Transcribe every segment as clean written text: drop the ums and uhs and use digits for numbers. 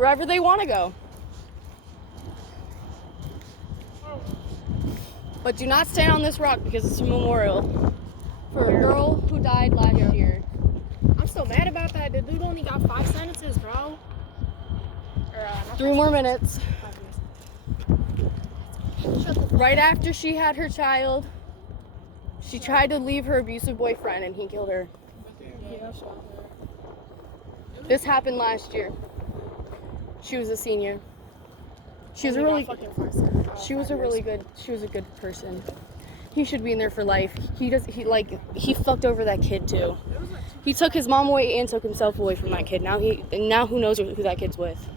wherever they want to go. But do not stand on this rock because it's a memorial for a girl who died last year. I'm still mad about that. The dude only got 5 sentences, bro. 3 more minutes. Right after she had her child, she tried to leave her abusive boyfriend and he killed her. This happened last year. She was a senior. She was a really good person. He should be in there for life. He fucked over that kid too. He took his mom away and took himself away from that kid. Now who knows who that kid's with.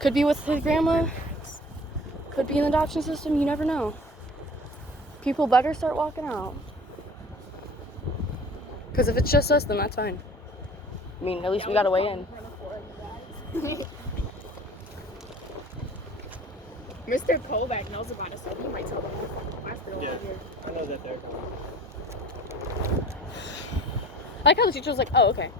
Could be with his grandma. Could be in the adoption system. You never know. People better start walking out. Because if it's just us, then that's fine. I mean, at least we got a way in. Mr. Kovac knows about it, so he might tell them. Yeah, I know that they're coming. I like how the teacher was like, oh, okay.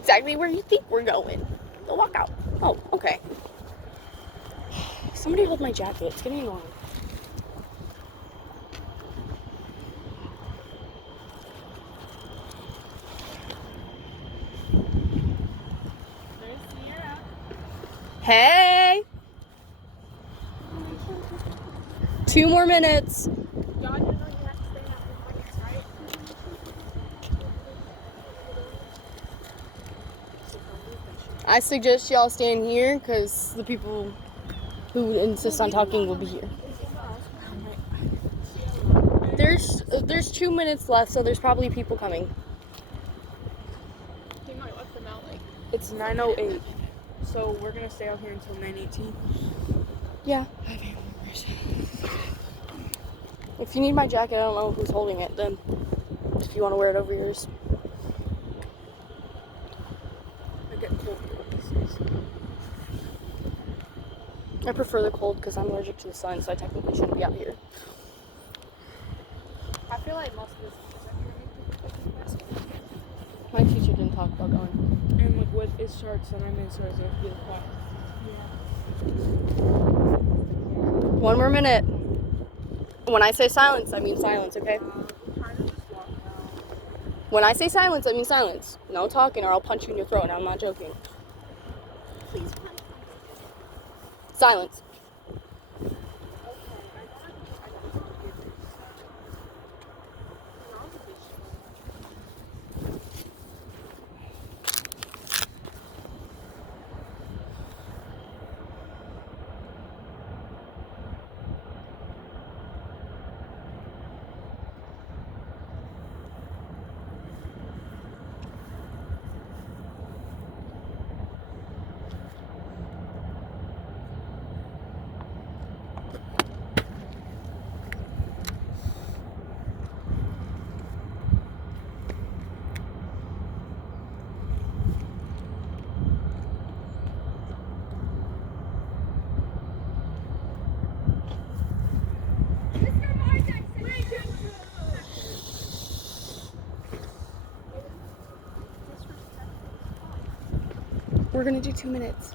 Exactly where you think we're going. The walkout. Oh, okay. Somebody hold my jacket. It's getting annoying. Hey! 2 more minutes. I suggest y'all stand here because the people who insist on talking will be here. There's 2 minutes left, so there's probably people coming. It's 9:08, so we're gonna stay out here until 9:18. Yeah. If you need my jacket, I don't know who's holding it. Then, if you want to wear it over yours. I get cold. I prefer the cold because I'm allergic to the sun, so I technically shouldn't be out here. I feel like most of this. My teacher didn't talk about going. And like with his shorts and I'm in shorts, it'll be quiet. Yeah. 1 more minute. When I say silence, I mean silence, okay? When I say silence, I mean silence. No talking or I'll punch you in your throat, and I'm not joking. Please punch. Silence. We're gonna do 2 minutes.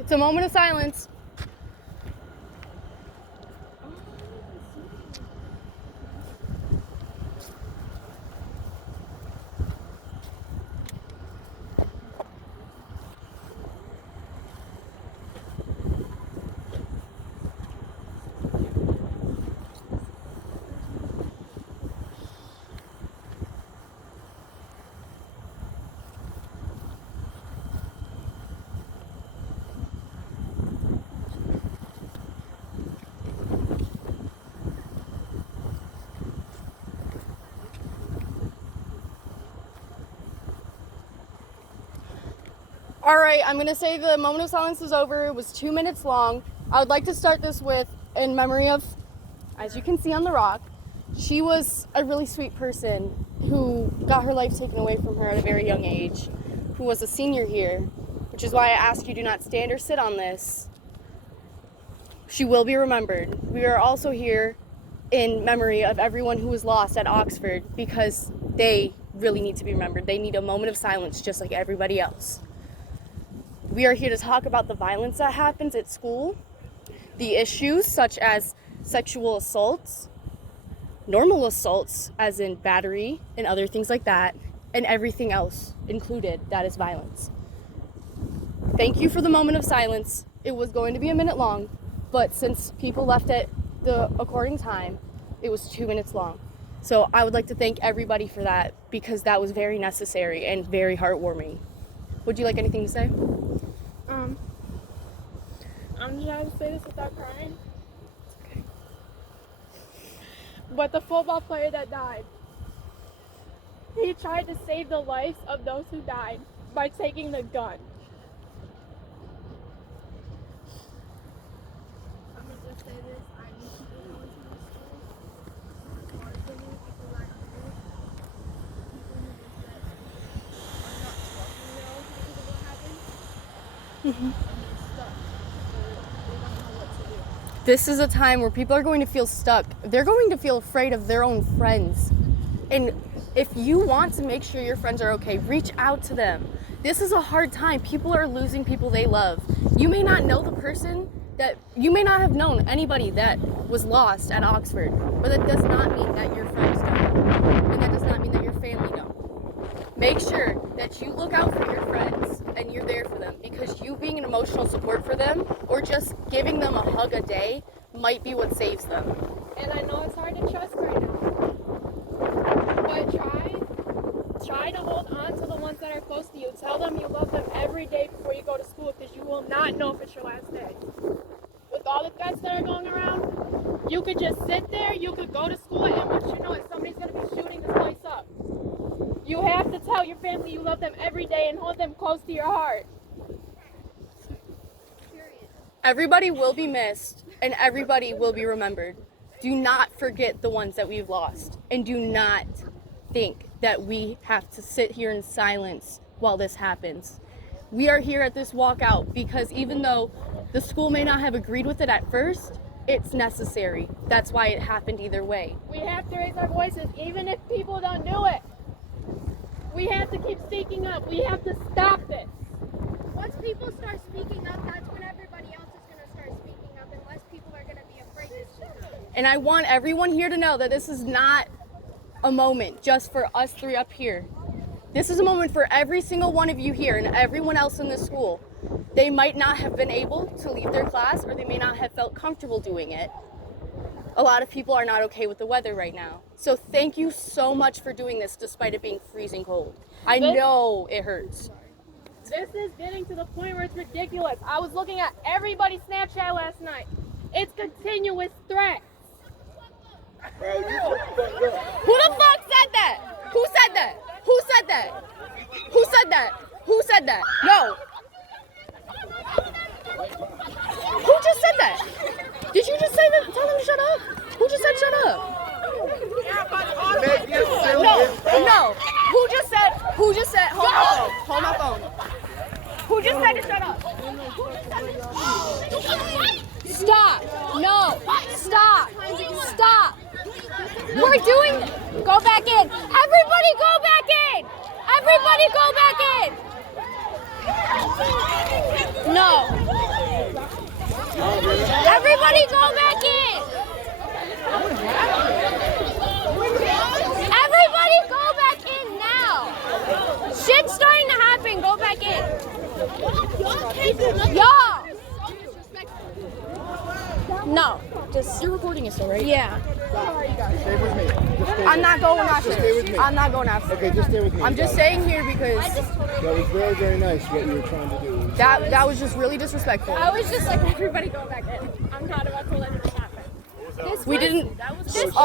It's a moment of silence. All right, I'm going to say the moment of silence is over. It was 2 minutes long. I would like to start this with, in memory of, as you can see on the rock, She was a really sweet person who got her life taken away from her at a very young age, who was a senior here, which is why I ask you do not stand or sit on this. She will be remembered. We are also here in memory of everyone who was lost at Oxford because they really need to be remembered. They need a moment of silence just like everybody else. We are here to talk about the violence that happens at school, the issues such as sexual assaults, normal assaults as in battery and other things like that, and everything else included that is violence. Thank you for the moment of silence. It was going to be a minute long, but since people left at the according time, it was 2 minutes long. So I would like to thank everybody for that because that was very necessary and very heartwarming. Would you like anything to say? I'm just trying to say this without crying. Okay. But the football player that died, he tried to save the lives of those who died by taking the gun. I'm gonna just say this. I need people going to my school. It's hard for me, people like me. People who just are not talking well because of what happened. And they're stuck. They don't know what to do. This is a time where people are going to feel stuck. They're going to feel afraid of their own friends. And if you want to make sure your friends are okay, reach out to them. This is a hard time. People are losing people they love. You may not know the person you may not have known anybody that was lost at Oxford, but that does not mean that your friends don't. And that does not mean that your family don't. Make sure that you look out for your friends and you're there for them because you being an emotional support for them or just giving them a hug a day might be what saves them. And I know it's hard to trust right now, but try to hold on to the ones that are close to you. Tell them you love them every day before you go to school because you will not know if it's your last day. With all the threats that are going around, you could just sit there, you could go to school, and once you know it, somebody's going to be shooting this place up. You have to tell your family you love them every day and hold them close to your heart. Everybody will be missed and everybody will be remembered. Do not forget the ones that we've lost and do not think that we have to sit here in silence while this happens. We are here at this walkout because even though the school may not have agreed with it at first, it's necessary. That's why it happened either way. We have to raise our voices even if people don't do it. We have to keep speaking up. We have to stop this. Once people start speaking up, that's when everybody else is going to start speaking up, and less people are going to be afraid to speak up. And I want everyone here to know that this is not a moment just for us three up here. This is a moment for every single one of you here and everyone else in this school. They might not have been able to leave their class or they may not have felt comfortable doing it. A lot of people are not okay with the weather right now. So thank you so much for doing this despite it being freezing cold. I know it hurts. This is getting to the point where it's ridiculous. I was looking at everybody's Snapchat last night. It's continuous threats. Who the fuck said that? Who said that? Who said that? Who said that? Who said that? No. Who just said that? Did you just say that? Tell them to shut up. Who just said shut up? No. Who just said, hold my phone. Who just said to shut up? Stop. No. Stop. Stop. We're doing, go back in. Everybody go back in. Everybody go back in. No. Everybody go back in. Everybody go back in now. Shit's starting to happen. Go back in. Y'all. No. Just. You're recording it still, right? Yeah. Stay with me. Just stay I'm not going after. Just stay with me. I'm not going after. Okay, just stay with me. I'm just staying here because That was very, very nice what you were trying to do. that was just really disrespectful. I was just like, everybody go back in. I'm not about to let it happen. We didn't.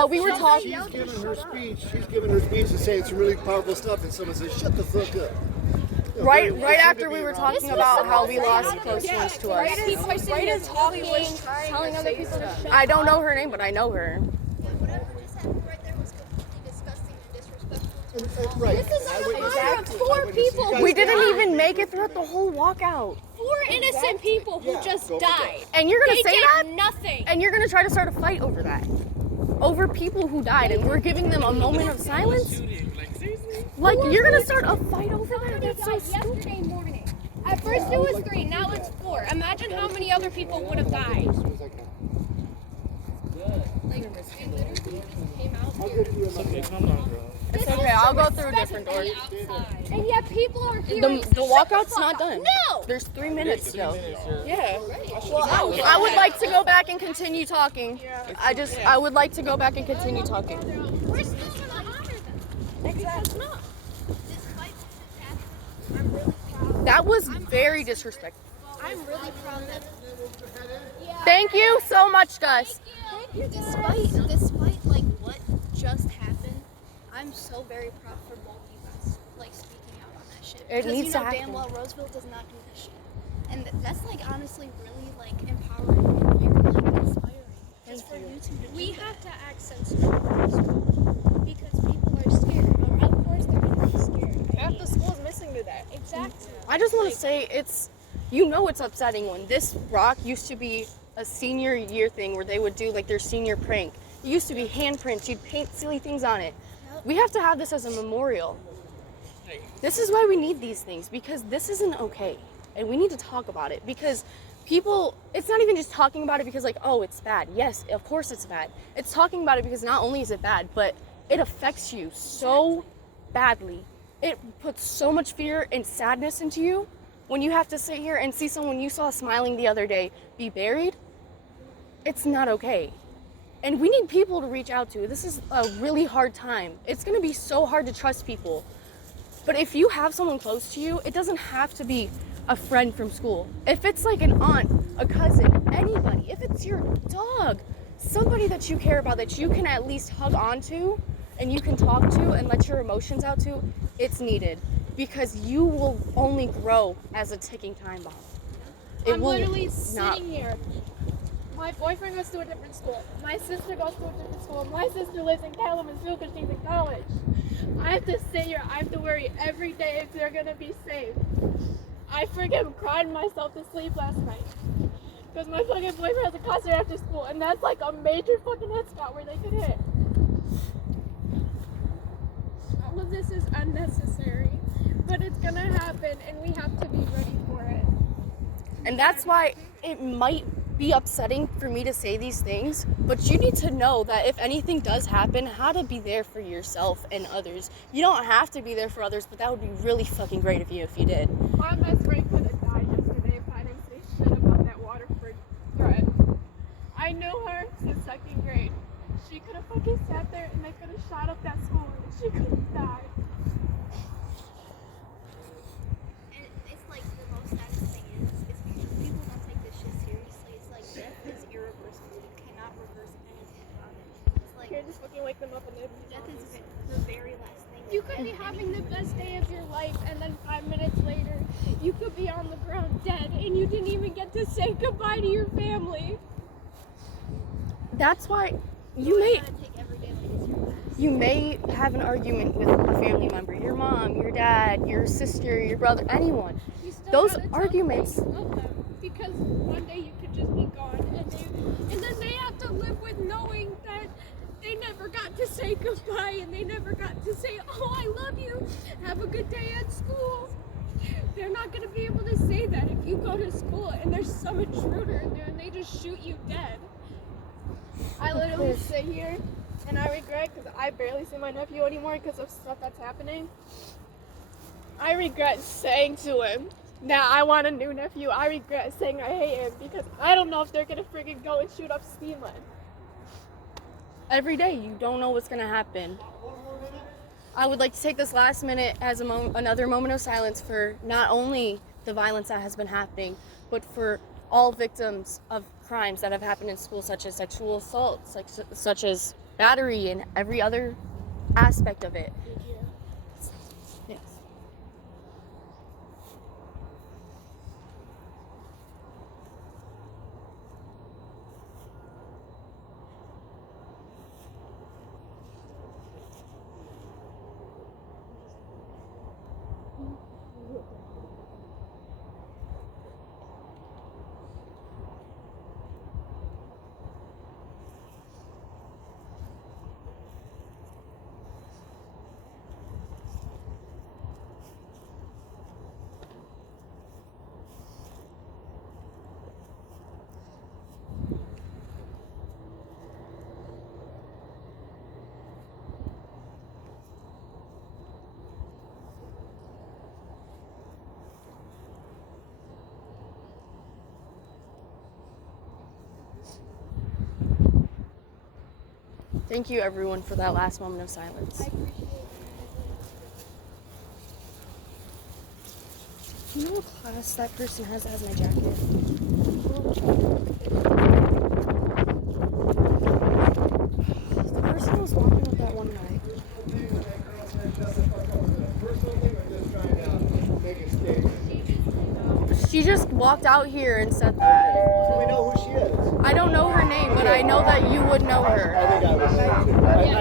We were talking. She's giving her speech. She's giving her speech and saying some really powerful stuff, and someone says, "Shut the fuck up." Right after we were talking about how we lost close ones to us. Right is talking, telling other people to shut I don't know her name, but I know her. Whatever just happened right Right. This is I on would- the honor of exactly. four I would just- people. you guys We didn't died. even make it throughout the whole walkout. Four innocent people who Yeah, just go for died. And you're gonna They say did that? nothing. And you're gonna try to start a fight over that. Over people who died, and we're giving them a moment of silence? Like, you're gonna start a fight over that? Somebody That's so died stupid. yesterday morning. At first it was 3, now it's 4. Imagine how many other people would have died. Like, they literally just came out here. Okay, calm down, girl. It's okay, I'll go through a different door. Outside. And yet people are here. The walkout's not done. No! There's 3 minutes still. Yeah. Well, I would like to go back and continue talking. I would like to go back and continue talking. We're still gonna honor them. Exactly. No. Despite what happened, I'm really proud. That was very disrespectful. I'm really proud that. Yeah. Thank you so much, Gus. Despite like what just happened, I'm so very proud for both you guys, like speaking out on that shit. It needs to Because you know damn happen. well Roseville does not do this shit, and that's like honestly really like empowering and very like inspiring. Just for you two to do. We have to act sensible because people are scared. Or of course they're gonna be scared. Half the school's missing today. Exactly. I just want to say it's upsetting when this rock used to be a senior year thing where they would do like their senior prank. It used to be handprints. You'd paint silly things on it. We have to have this as a memorial. This is why we need these things, because this isn't okay. And we need to talk about it because people, it's not even just talking about it because like, oh, it's bad. Yes, of course it's bad. It's talking about it because not only is it bad, but it affects you so badly. It puts so much fear and sadness into you when you have to sit here and see someone you saw smiling the other day be buried. It's not okay. And we need people to reach out to. This is a really hard time. It's gonna be so hard to trust people. But if you have someone close to you, it doesn't have to be a friend from school. If it's like an aunt, a cousin, anybody, if it's your dog, somebody that you care about, that you can at least hug onto and you can talk to and let your emotions out to, it's needed. Because you will only grow as a ticking time bomb. It I'm will literally not- sitting here. My boyfriend goes to a different school. My sister goes to a different school. My sister lives in Kalamazoo because she's in college. I have to sit here. I have to worry every day if they're going to be safe. I freaking cried myself to sleep last night. Because my fucking boyfriend has a concert after school, and that's like a major fucking hit spot where they could hit. All of this is unnecessary, but it's going to happen, and we have to be ready for it. And that's why it might be upsetting for me to say these things, but you need to know that if anything does happen, how to be there for yourself and others. You don't have to be there for others, but that would be really fucking great of you if you did. My best friend could have died yesterday if I didn't say shit about that Waterford threat. I knew her since second grade. She could have fucking sat there and they could have shot up that school and she could have died. And it's like the most saddest thing is because people don't take this shit seriously. It's like death is irreversible. You cannot reverse anything about it. It's like You can't just fucking wake them up and they'd be death is zombies. the very last thing. You could be having the best day of your life and then 5 minutes later you could be on the ground dead and you didn't even get to say goodbye to your family. That's why you may gotta take every day like it's your last. you may have an argument with a family member, your mom, your dad, your sister, your brother, anyone. You still Those gotta tell arguments- them you love them, because one day you could just be gone and then they have to live with knowing that they never got to say goodbye and they never got to say, oh, I love you, have a good day at school. They're not going to be able to say that if you go to school and there's some intruder in there and they just shoot you dead. I literally sit here and I regret, because I barely see my nephew anymore because of stuff that's happening. I regret saying to him that I want a new nephew. I regret saying I hate him because I don't know if they're going to freaking go and shoot up Steeland. Every day, you don't know what's gonna happen. I would like to take this last minute as another moment of silence for not only the violence that has been happening, but for all victims of crimes that have happened in school, such as sexual assault, such as battery, and every other aspect of it. Yes. Thank you, everyone, for that last moment of silence. I appreciate it. Do you know what class that person has that has my jacket? The person who was walking with that one guy. She just walked out here and said that. Do we know who she is? I don't know her name, but I know that you would know her. I think I would.